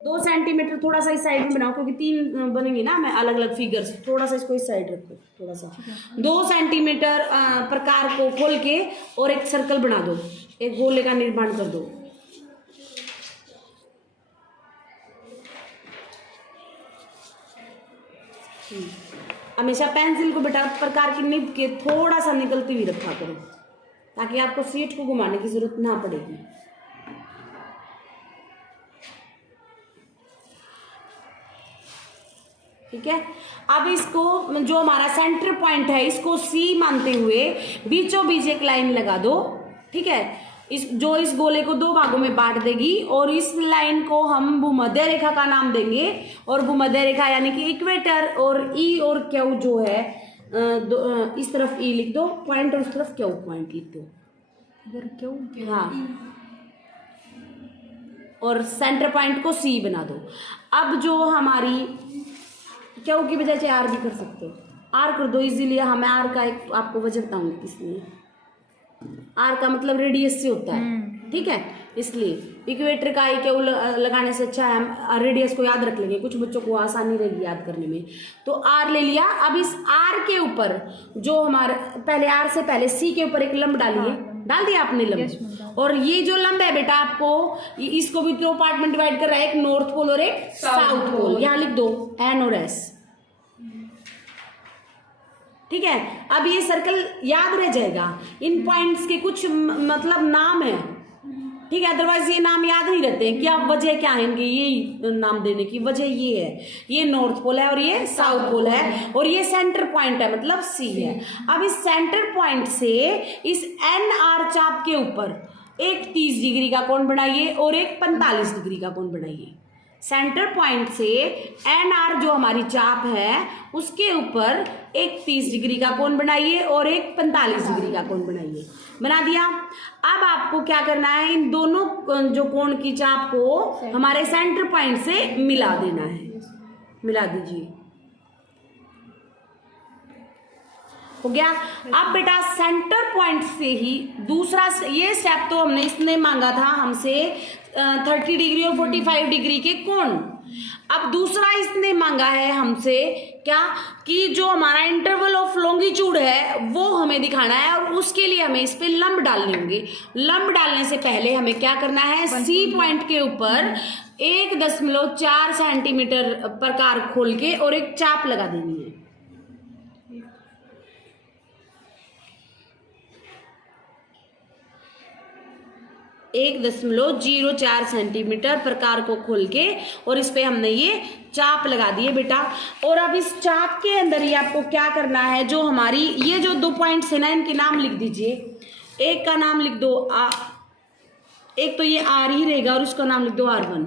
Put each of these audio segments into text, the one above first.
2 centimetre थोड़ा सा इस साइड में बनाओ, क्योंकि 3 बनेंगे ना, मैं अलग अलग फिगर्स, थोड़ा सा इसको इस साइड रखो, थोड़ा सा 2 सेंटीमीटर प्रकार को खोल के और एक सर्कल बना दो, एक गोले का निर्माण कर दो। हमेशा पेंसिल को बेटा प्रकार की निब के थोड़ा सा निकलती हुई रखा करो, ताकि आपको सीट को घुमाने की जरूरत ना पड़ेगी। ठीक है, अब इसको जो हमारा सेंटर पॉइंट है इसको सी मानते हुए बीचों बीच एक लाइन लगा दो। ठीक है, इस गोले को 2 भागों में बांट देगी, और इस लाइन को हम भूमध्य रेखा का नाम देंगे। और भूमध्य रेखा यानी कि इक्वेटर, और ई और क्यू जो है इस तरफ ई लिख दो पॉइंट, और उस तरफ क्यू पॉइंट लिख दो। क्यू, हाँ, और सेंटर पॉइंट को सी बना दो। अब जो हमारी क्यू की बजाय चाहे आर भी कर सकते हो, आर कर दो इजीली। हाँ, मैं आर का एक आपको वजह बताऊंगी किसलिए। आर का मतलब रेडियस से होता है, ठीक है, इसलिए इक्वेटर का क्यू लगाने से अच्छा है हम रेडियस को याद रख लेंगे, कुछ बच्चों को आसानी रहेगी याद करने में। तो आर ले लिया। अब इस आर के ऊपर जो हमारे पहले आर से पहले सी के ऊपर एक लंब डालिए, डाल दिया आपने लंब। और ये जो लंब है बेटा आपको इसको भी 2 पार्ट में डिवाइड कर रहा है, एक नॉर्थ पोल और एक साउथ पोल। यहाँ लिख दो एन और एस। ठीक है, अब ये सर्कल याद रह जाएगा। इन पॉइंट्स के कुछ मतलब नाम है, ठीक है, अदरवाइज ये नाम याद नहीं रहते। क्या वजह क्या है इनके ये नाम देने की वजह? ये है, ये नॉर्थ पोल है और ये साउथ पोल है, और ये सेंटर पॉइंट है मतलब सी है। अब इस सेंटर पॉइंट से इस एन आर चाप के ऊपर एक 30 डिग्री का कोण बनाइए और एक 45 डिग्री का कोण बनाइए। सेंटर पॉइंट से एन आर जो हमारी चाप है उसके ऊपर एक 30 डिग्री का कोण बनाइए और एक 45 डिग्री का कोण बनाइए। बना दिया। अब आपको क्या करना है, इन दोनों जो कोण की चाप को हमारे सेंटर पॉइंट से मिला देना है। मिला दीजिए, हो गया। अब बेटा सेंटर पॉइंट से ही दूसरा, ये स्टेप तो हमने इसने मांगा था हमसे 30 डिग्री और 45 डिग्री के कोण। अब दूसरा इसने मांगा है हमसे क्या, कि जो हमारा इंटरवल ऑफ लॉन्गिट्यूड है वो हमें दिखाना है, और उसके लिए हमें इस पे लंब डालने होंगे। लंब डालने से पहले हमें क्या करना है, सी पॉइंट के ऊपर 1.4 सेंटीमीटर प्रकार खोल के और एक चाप लगा देनी है। 1.04 सेंटीमीटर प्रकार को खोल के और इस पे हमने ये चाप लगा दिए बेटा। और अब इस चाप के अंदर ही आपको क्या करना है, जो हमारी ये जो 2 पॉइंट्स है ना, इनके नाम लिख दीजिए। एक का नाम लिख दो एक तो ये आर ही रहेगा और उसका नाम लिख दो R1।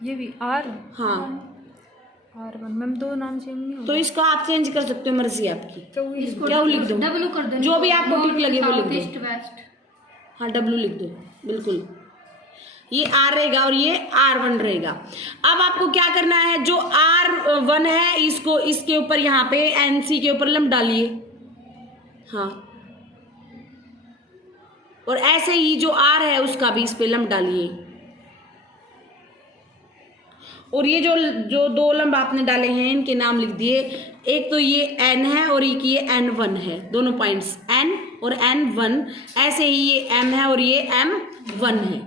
ये भी आर, हाँ R1। मैम 2 नाम सेम नहीं होगा तो इसको आप चेंज कर सकते हो, मर्जी आपकी। क्या लिख दो, डब्लू कर दो, जो भी आपको ठीक लगे वो लिख दो। ईस्ट वेस्ट, हाँ W लिख दो, बिल्कुल। ये R रहेगा और ये R1 रहेगा। अब आपको क्या करना है, जो R1 है इसको इसके ऊपर यहाँ पे NC के ऊपर लंब डालिए। हाँ, और ऐसे ही जो R है उसका भी इस पे लंब डालिए। और ये जो 2 लंब आपने डाले हैं इनके नाम लिख दिए। एक तो ये N है और एक ये N1 है, दोनों पॉइंट्स N और N1। ऐसे ही ये M है और ये M1 है।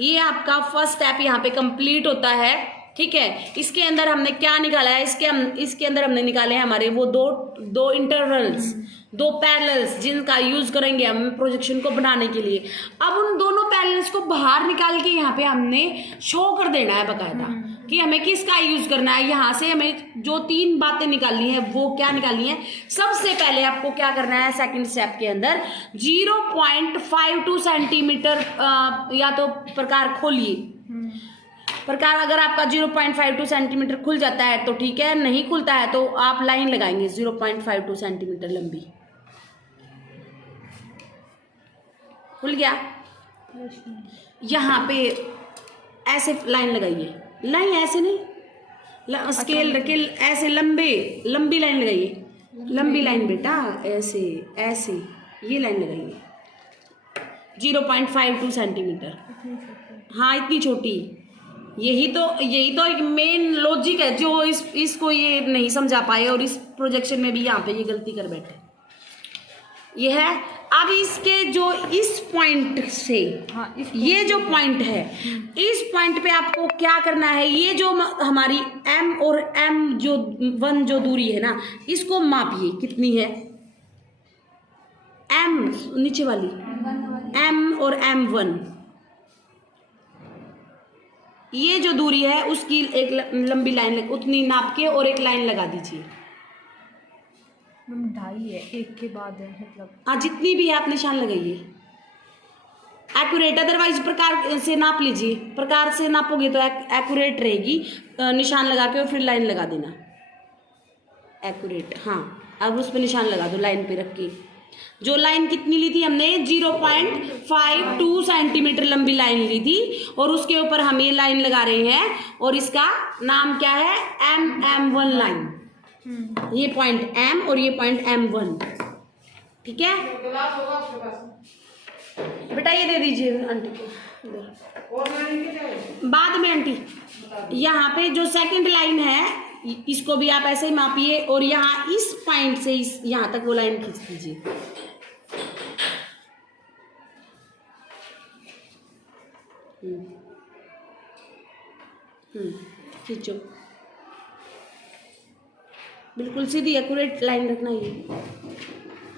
ये आपका फर्स्ट स्टेप यहाँ पे कंप्लीट होता है। ठीक है, इसके अंदर हमने क्या निकाला है, इसके अंदर हमने निकाले हैं हमारे वो दो इंटरवल्स, 2 पैरेलल्स जिनका यूज करेंगे हम प्रोजेक्शन को बनाने के लिए। अब उन दोनों पैरेलल्स को बाहर निकाल के यहाँ पे हमने शो कर देना है बकायदा कि हमें किसका यूज करना है। यहाँ से हमें जो 3 बातें निकालनी है वो क्या निकालनी है। सबसे पहले आपको क्या करना है, सेकंड स्टेप के अंदर 0.52 सेंटीमीटर या तो प्रकार खोलिए। प्रकार अगर आपका 0.52 सेंटीमीटर खुल जाता है तो ठीक है, नहीं खुलता है तो आप लाइन लगाएंगे 0.52 सेंटीमीटर लंबी। खुल गया, यहाँ पे ऐसे लाइन लगाइए। नहीं ऐसे नहीं, स्केल रखे, ऐसे लंबी लाइन लगाइए। लंबी लाइन बेटा, ऐसे ऐसे ये लाइन लगाइए 0.52 सेंटीमीटर। हाँ इतनी छोटी, यही तो एक मेन लॉजिक है जो इसको ये नहीं समझा पाए और इस प्रोजेक्शन में भी यहाँ पे ये गलती कर बैठे। ये है। अब इसके जो इस पॉइंट से हाँ, ये जो पॉइंट है, इस पॉइंट पे आपको क्या करना है, ये जो हमारी m और m जो 1 जो दूरी है ना, इसको मापिए कितनी है। m नीचे वाली m और m1, ये जो दूरी है उसकी एक लंबी लाइन उतनी नाप के और एक लाइन लगा दीजिए। मैम 2.5 है, एक के बाद है मतलब। हाँ, जितनी भी है आप निशान लगाइए एक्यूरेट, अदरवाइज प्रकार से नाप लीजिए। प्रकार से नापोगे तो एक्यूरेट रहेगी, निशान लगा के और फिर लाइन लगा देना एक्यूरेट। हाँ, अब उस पर निशान लगा दो लाइन पे रख के। जो लाइन कितनी ली थी हमने, 0.52 सेंटीमीटर लंबी लाइन ली थी और उसके ऊपर हम ये लाइन लगा रहे हैं और इसका नाम क्या है, M1 लाइन। ये पॉइंट M और ये पॉइंट M1, ठीक है बेटा। ये दे दीजिए आंटी को बाद में। आंटी यहाँ पे जो सेकंड लाइन है इसको भी आप ऐसे ही मापिए और यहाँ इस पॉइंट से इस यहाँ तक वो लाइन खींच दीजिए। खींचो, बिल्कुल सीधी एक्यूरेट लाइन रखना ये।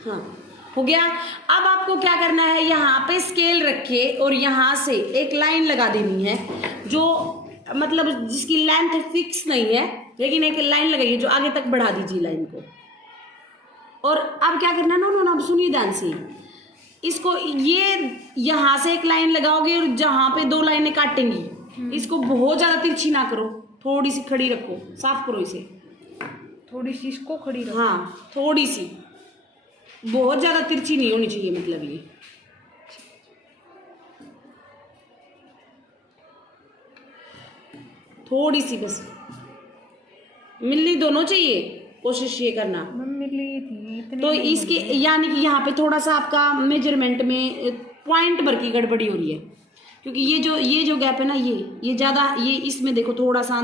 हाँ, हो गया। अब आपको क्या करना है, यहाँ पे स्केल रखे और यहाँ से एक लाइन लगा देनी है जो मतलब जिसकी लेंथ फिक्स नहीं है, लेकिन एक लाइन लगाइए जो आगे तक बढ़ा दीजिए लाइन को। और अब क्या करना है ना, अब सुनिए ध्यान से, इसको ये यहाँ से एक लाइन लगाओगे और जहाँ पे 2 लाइनें काटेंगी इसको बहुत ज़्यादा तिरछी ना करो, थोड़ी सी खड़ी रखो, साफ करो इसे, थोड़ी सी इसको खड़ी रखो। हाँ, थोड़ी सी, बहुत ज़्यादा तिरछी नहीं होनी चाहिए, मतलब ये थोड़ी सी बस मिलनी दोनों चाहिए, कोशिश ये करना। मिली थी इतनी तो इसकी यानी कि यहाँ पे थोड़ा सा आपका मेजरमेंट में पॉइंट भर की गड़बड़ी हो रही है, क्योंकि ये जो गैप है ना, ये ज़्यादा, ये इसमें देखो थोड़ा सा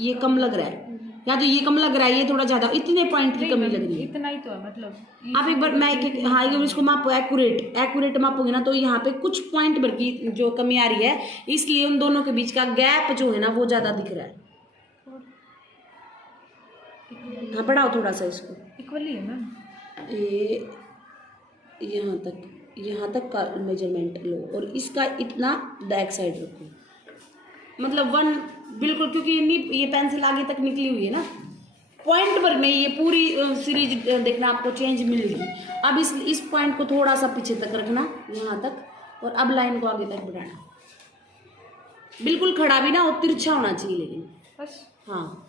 ये कम लग रहा है, या तो ये कम लग रहा है, ये थोड़ा ज़्यादा, इतने पॉइंट की कमी लग रही है। इतना ही तो है मतलब। आप एक बार मैं हाँ एक बार इसको मापो, एक्यूरेट मापोगे ना तो यहाँ पे कुछ पॉइंट भर की जो कमी आ रही है, इसलिए उन दोनों के बीच का गैप जो है ना वो ज़्यादा दिख रहा है। हाँ, बढ़ाओ थोड़ा सा इसको, इक्वली है मैम। ये यहाँ तक का मेजरमेंट लो और इसका इतना बैक साइड रखो, मतलब 1 बिल्कुल, क्योंकि ये पेंसिल आगे तक निकली हुई है ना, पॉइंट पर में ये पूरी सीरीज देखना आपको चेंज मिलेगी। अब इस पॉइंट को थोड़ा सा पीछे तक रखना, यहाँ तक, और अब लाइन को आगे तक बढ़ाना, बिल्कुल खड़ा भी ना हो, तिरछा होना चाहिए लेकिन बस। हाँ।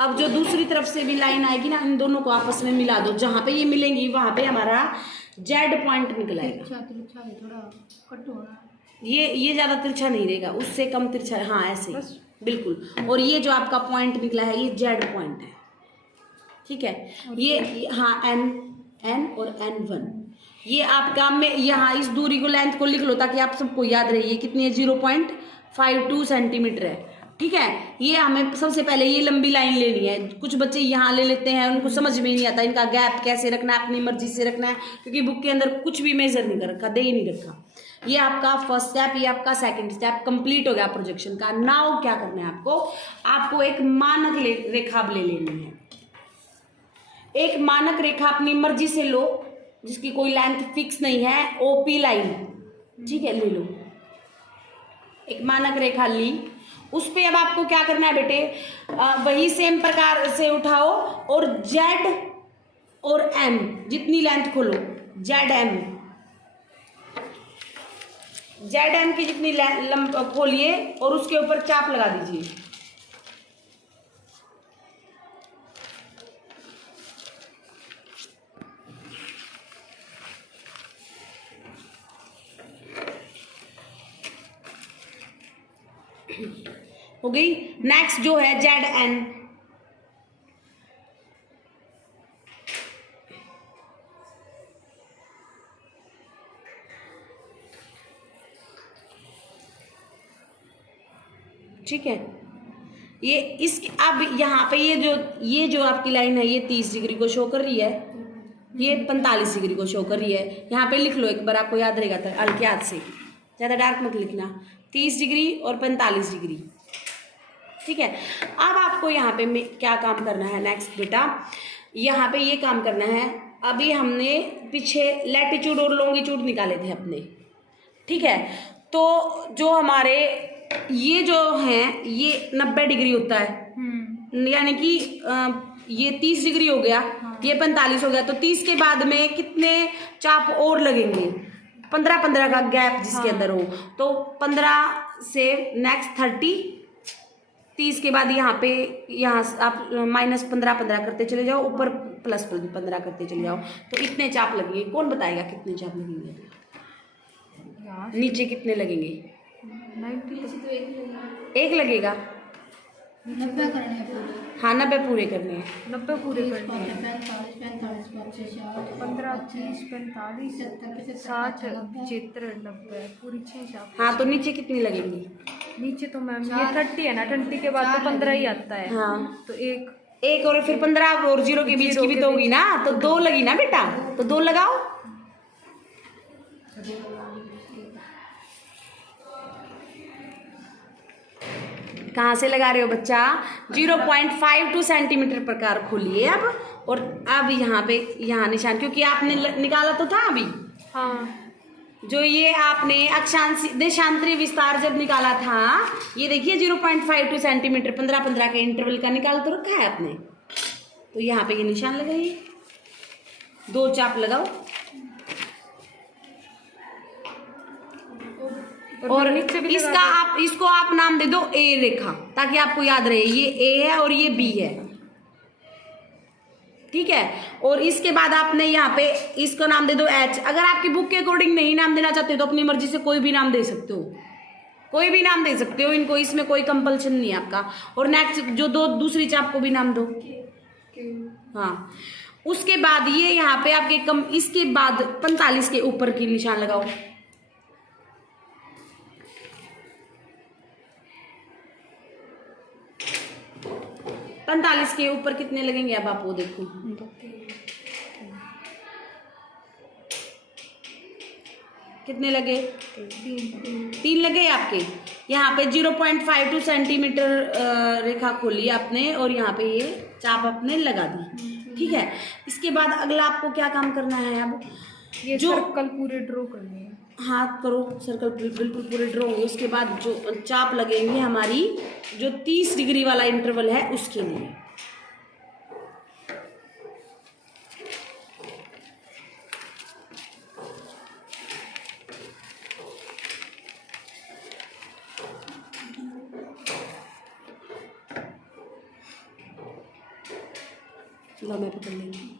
अब जो दूसरी तरफ से भी लाइन आएगी ना, इन दोनों को आपस में मिला दो, जहाँ पे ये मिलेंगी वहाँ पे हमारा Z पॉइंट निकल आएगा। थोड़ा कट हो रहा है, ये ज़्यादा तिरछा नहीं रहेगा, उससे कम तिरछा, हाँ ऐसे बिल्कुल। और ये जो आपका पॉइंट निकला है ये Z पॉइंट है, ठीक है। ये हाँ N और N1, ये आपका में यहाँ इस दूरी को, लेंथ को लिख लो ताकि आप सबको याद रहे ये कितनी है, 0.52 सेंटीमीटर है, ठीक है। ये हमें सबसे पहले ये लंबी लाइन लेनी है। कुछ बच्चे यहाँ ले लेते हैं, उनको समझ में नहीं आता इनका गैप कैसे रखना है, अपनी मर्जी से रखना है, क्योंकि बुक के अंदर कुछ भी मेजर नहीं कर रखा, दे ही नहीं रखा। ये आपका फर्स्ट स्टेप, ये आपका सेकंड स्टेप कंप्लीट हो गया प्रोजेक्शन का। नाउ क्या करना है आपको एक मानक रेखा ले लेनी है। एक मानक रेखा अपनी मर्जी से लो, जिसकी कोई लेंथ फिक्स नहीं है, OP लाइन, ठीक है, ले लो। एक मानक रेखा ली, उस पे अब आपको क्या करना है बेटे, वही सेम प्रकार से उठाओ और Z और M जितनी लेंथ खोलो, ZM की जितनी खोलिए और उसके ऊपर चाप लगा दीजिए। हो गई। नेक्स्ट जो है ZN, ठीक है। ये इस अब यहाँ पे ये जो आपकी लाइन है ये 30 डिग्री को शो कर रही है, ये 45 डिग्री को शो कर रही है। यहाँ पे लिख लो एक बार, आपको याद रहेगा तो हल्के हाथ से, ज़्यादा डार्क मत लिखना। 30 डिग्री और 45 डिग्री, ठीक है। अब आपको यहाँ पे क्या काम करना है नेक्स्ट बेटा, यहाँ पे ये काम करना है। अभी हमने पीछे लैटिट्यूड और लॉन्गिट्यूड निकाले थे अपने, ठीक है। तो जो हमारे ये जो हैं ये 90 डिग्री होता है, यानी कि ये 30 डिग्री हो गया, ये 45 हो गया। तो 30 के बाद में कितने चाप और लगेंगे? 15-15 का गैप जिसके अंदर हो, तो 15 से नेक्स्ट 30, 30 के बाद यहाँ पे यहाँ आप -15-15 करते चले जाओ, ऊपर +15 करते चले जाओ, तो इतने चाप लगेंगे। कौन बताएगा कितने चाप लगेंगे? नीचे कितने लगेंगे? 1 लगेगा। 90 करने हैं पूरे। हाँ 90 पूरे करने हैं। 90 पूरे करने हैं। 15, 30, 45, 60, 75, 90 पूरी 6 चाप। हाँ तो नीचे कितनी लगेंगी? नीचे तो मैम ये 30 है ना, 30 के बाद तो 15 ही आता है। हाँ तो एक और फिर 15 और 0 के बीच की भी तो होगी ना, तो 2 लगी ना बेटा, तो 2 लगाओ। कहाँ से लगा रहे हो बच्चा? 0.52 सेंटीमीटर प्रकार खोलिए अब, और अब यहाँ पे यहाँ निशान, क्योंकि आपने निकाला तो था अभी। हाँ जो ये आपने अक्षांश देशांतरी विस्तार जब निकाला था, ये देखिए 0.52 सेंटीमीटर 15-15 के इंटरवल का निकाल तो रखा है आपने। तो यहाँ पे ये निशान लगाइए, 2 चाप लगाओ, और इसको आप नाम दे दो ए रेखा, ताकि आपको याद रहे ये ए है और ये बी है, ठीक है। और इसके बाद आपने यहाँ पे इसको नाम दे दो एच। अगर आपकी बुक के अकॉर्डिंग नहीं नाम देना चाहते तो अपनी मर्जी से कोई भी नाम दे सकते हो, कोई भी नाम दे सकते हो इनको, इसमें कोई कंपल्शन नहीं है आपका। और नेक्स्ट जो दूसरी चाप को भी नाम दो। हाँ उसके बाद ये यहाँ पे आपके इसके बाद 45 के ऊपर की निशान लगाओ। पैंतालीस के ऊपर कितने लगेंगे अब आप वो देखो। कितने लगे? 3 लगे आपके। यहाँ पे 0.52 सेंटीमीटर रेखा खोली आपने, और यहाँ पे ये चाप आपने लगा दी, ठीक है। इसके बाद अगला आपको क्या काम करना है? अब ये जो सर्कल पूरे ड्रॉ करने हैं। हाँ करो, सर्कल बिल्कुल पूरे ड्रॉ होंगे। उसके बाद जो चाप लगेंगे हमारी जो 30 डिग्री वाला इंटरवल है उसके लिए। लो मैं पकड़ लेंगी।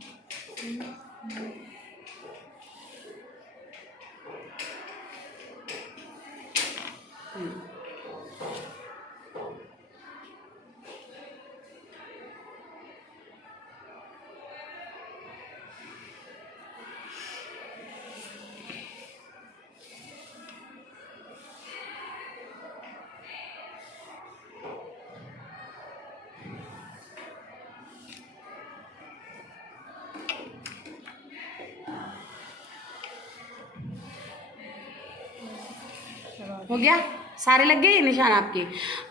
हो गया, सारे लग गए निशान आपके।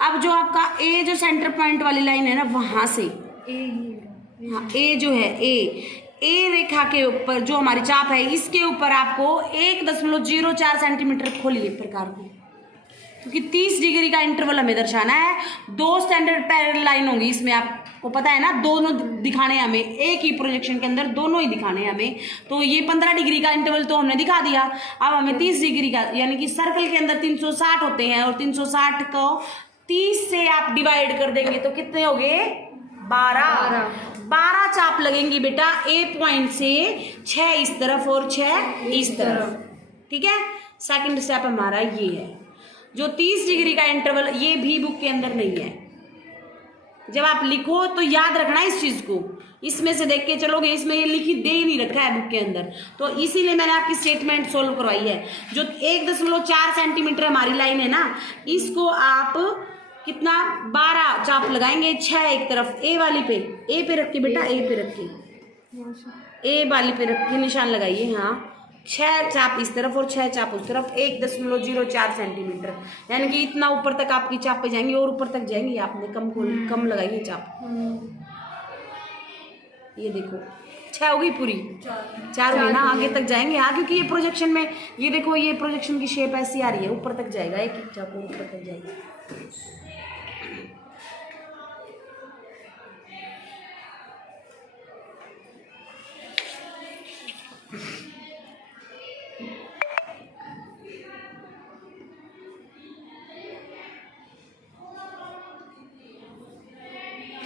अब जो आपका ए जो सेंटर पॉइंट वाली लाइन है ना, वहां से हाँ ए जो है ए रेखा के ऊपर जो हमारी चाप है इसके ऊपर आपको 1.04 सेंटीमीटर खोलिए प्रकार को, क्योंकि 30 डिग्री का इंटरवल हमें दर्शाना है। 2 स्टैंडर्ड पैरेलल लाइन होंगी इसमें, आपको पता है ना, दोनों दिखाने हैं हमें, एक ही प्रोजेक्शन के अंदर दोनों ही दिखाने हैं हमें। तो ये 15 डिग्री का इंटरवल तो हमने दिखा दिया, अब हमें 30 डिग्री का, यानी कि सर्कल के अंदर 360 होते हैं, और 360 को 30 से आप डिवाइड कर देंगे तो कितने हो गए? 12 चाप लगेंगी बेटा ए पॉइंट से, 6 इस तरफ और 6 इस तरफ, ठीक है। सेकंड स्टेप हमारा ये है। जो 30 डिग्री का इंटरवल, ये भी बुक के अंदर नहीं है। जब आप लिखो तो याद रखना इस चीज को, इसमें से देख के चलोगे, इसमें ये लिखी दे ही नहीं रखा है बुक के अंदर, तो इसीलिए मैंने आपकी स्टेटमेंट सोल्व करवाई है। जो 1.4 सेंटीमीटर हमारी लाइन है ना, इसको आप कितना 12 चाप लगाएंगे, 6 एक तरफ ए वाली पे, ए पे रख के बेटा, ए पे रख के, ए वाली पे रख के निशान लगाइए। हाँ 6 चाप इस तरफ और 6 चाप उस तरफ, 1.04 सेंटीमीटर, यानी कि इतना ऊपर तक आपकी चाप पे जाएंगी और ऊपर तक जाएंगी। आपने कम लगाइए चाप। ये देखो 6 हो गई पूरी, 4 हो गई ना, आगे तक जाएंगे। हाँ क्योंकि ये प्रोजेक्शन में, ये देखो ये प्रोजेक्शन की शेप ऐसी आ रही है, ऊपर तक जाएगा, एक एक चाप ऊपर तक जाएगी।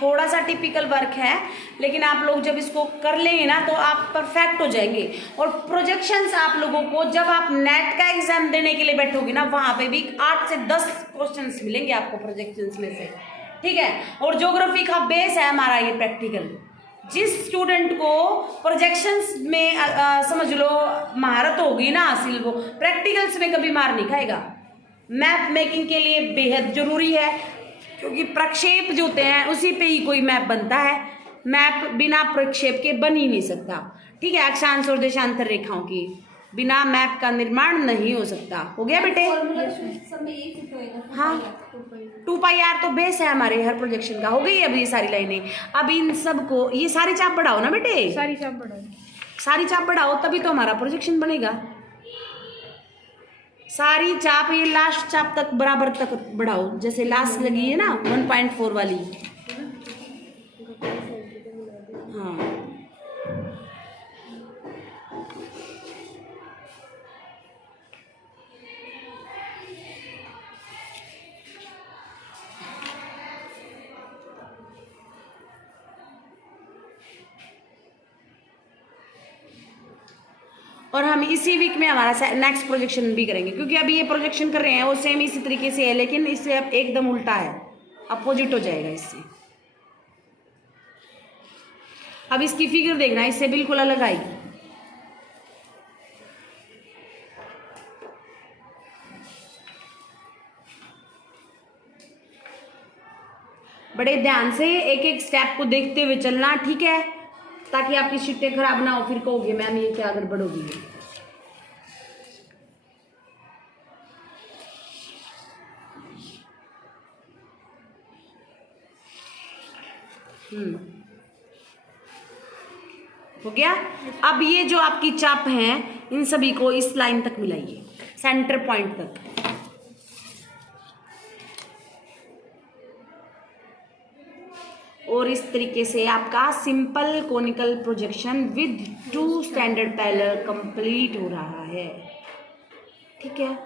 थोड़ा सा टिपिकल वर्क है, लेकिन आप लोग जब इसको कर लेंगे ना तो आप परफेक्ट हो जाएंगे। और प्रोजेक्शंस आप लोगों को जब आप नेट का एग्जाम देने के लिए बैठोगे ना, वहां पे भी 8 से 10 क्वेश्चंस मिलेंगे आपको प्रोजेक्शंस में से, ठीक है। और ज्योग्राफी का बेस है हमारा ये प्रैक्टिकल। जिस स्टूडेंट को प्रोजेक्शंस में समझ लो महारत होगी ना हासिल, वो प्रैक्टिकल्स में कभी मार नहीं खाएगा। मैप मेकिंग के लिए बेहद जरूरी है, क्योंकि प्रक्षेप जो होते हैं उसी पे ही कोई मैप बनता है। मैप बिना प्रक्षेप के बन ही नहीं सकता, ठीक है। अक्षांश और देशांतर रेखाओं की बिना मैप का निर्माण नहीं हो सकता। हो गया बेटे? हाँ 2πr तो बेस है हमारे हर प्रोजेक्शन का। हो गई अब ये सारी लाइनें। अब इन सब को ये सारी चाप बढ़ाओ ना बेटे, सारी चाप बढ़ाओ, सारी चाप बढ़ाओ तभी तो हमारा प्रोजेक्शन बनेगा। सारी चाप ये लास्ट चाप तक बराबर तक बढ़ाओ, जैसे लास्ट लगी है ना 1.4 वाली। हाँ और हम इसी वीक में हमारा नेक्स्ट प्रोजेक्शन भी करेंगे, क्योंकि अभी ये प्रोजेक्शन कर रहे हैं वो सेम इसी तरीके से है, लेकिन इससे अब एकदम उल्टा है, अपोजिट हो जाएगा इससे। अब इसकी फिगर देखना, इससे बिल्कुल अलग आएगी। बड़े ध्यान से एक एक स्टेप को देखते हुए चलना, ठीक है, ताकि आपकी शीटें खराब ना हो, फिर कहोगे मैम ये क्या गड़बड़ होगी। हो गया। अब ये जो आपकी चाप है इन सभी को इस लाइन तक मिलाइए, सेंटर पॉइंट तक। और इस तरीके से आपका simple conical projection with 2 standard parallel complete हो रहा है, ठीक है।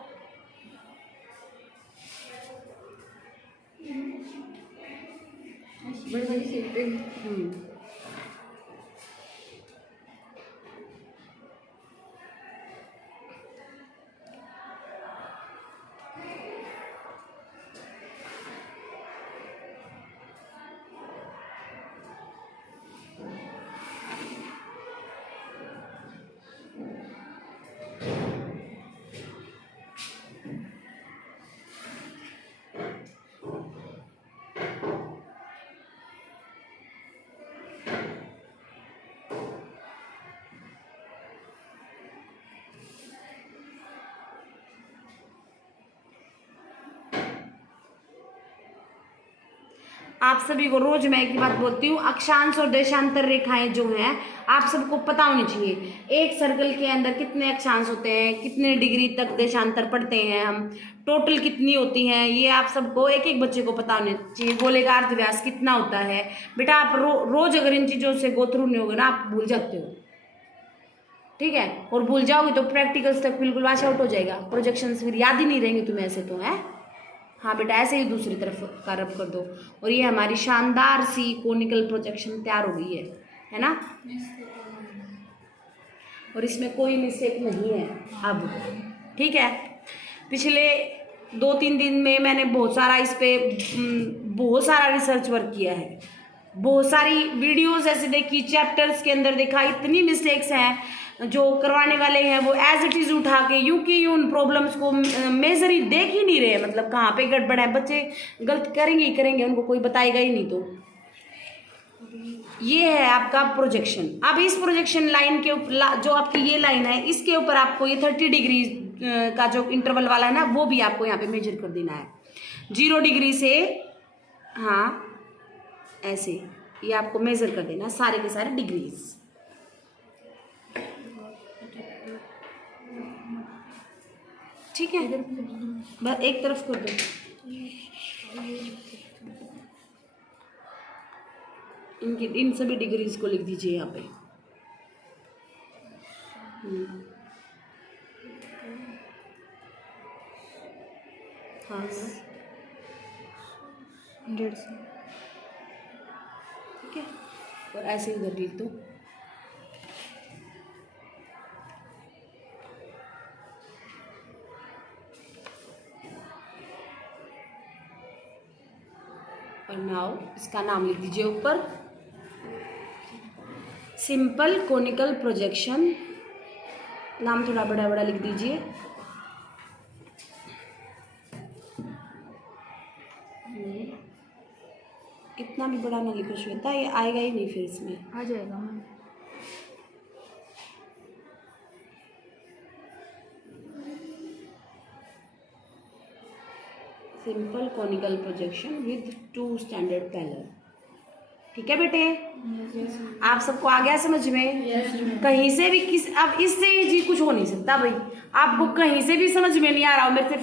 आप सभी को रोज मैं एक बात बोलती हूँ, अक्षांश और देशांतर रेखाएं जो हैं आप सबको पता होनी चाहिए। एक सर्कल के अंदर कितने अक्षांश होते हैं, कितने डिग्री तक देशांतर पढ़ते हैं हम, टोटल कितनी होती हैं, ये आप सबको एक एक बच्चे को पता होना चाहिए। गोले का अर्धव्यास कितना होता है बेटा, आप रोज अगर इन चीज़ों से गो थ्रू नहीं होगा ना आप भूल जाते हो, ठीक है। और भूल जाओगे तो प्रैक्टिकल्स तक बिल्कुल वॉश आउट हो जाएगा, प्रोजेक्शंस फिर याद ही नहीं रहेंगे तुम्हें ऐसे तो, है। हाँ बेटा ऐसे ही दूसरी तरफ का रब कर दो और ये हमारी शानदार सी कोनिकल प्रोजेक्शन तैयार हो गई है ना। और इसमें कोई मिस्टेक नहीं है अब, ठीक है। पिछले 2-3 दिन में मैंने बहुत सारा इस पे बहुत सारा रिसर्च वर्क किया है, बहुत सारी वीडियोस ऐसे देखी, चैप्टर्स के अंदर देखा, इतनी मिस्टेक्स हैं जो करवाने वाले हैं वो एज इट इज़ उठा के यूं की यूं उन प्रॉब्लम्स को मेजर ही देख ही नहीं रहे, मतलब कहाँ पे गड़बड़ है। बच्चे गलत करेंगे ही करेंगे, उनको कोई बताएगा ही नहीं। तो ये है आपका प्रोजेक्शन। अब इस प्रोजेक्शन लाइन के ऊपर जो आपकी ये लाइन है, इसके ऊपर आपको ये 30 डिग्री का जो इंटरवल वाला है ना, वो भी आपको यहाँ पे मेजर कर देना है। 0 डिग्री से हाँ ऐसे ये आपको मेजर कर देना सारे के सारे डिग्रीज। ठीक है, बस एक तरफ कर दो। इनकी इन सभी डिग्रीज को लिख दीजिए यहाँ पे। हाँ 150। ठीक है, और ऐसे इधर लिख दो। और नाउ इसका नाम लिख दीजिए ऊपर, सिंपल कोनिकल प्रोजेक्शन। नाम थोड़ा बड़ा बड़ा लिख दीजिए। इतना भी बड़ा ना लिखो श्वेता, ये आएगा ही नहीं फिर इसमें। आ जाएगा ma'am. Simple conical projection with 2 standard parallel. ठीक है बेटे, आप सबको आ गया समझ में? कहीं से भी अब इससे जी कुछ हो नहीं सकता भाई, आपको कहीं से भी समझ में नहीं आ रहा हो मेरे से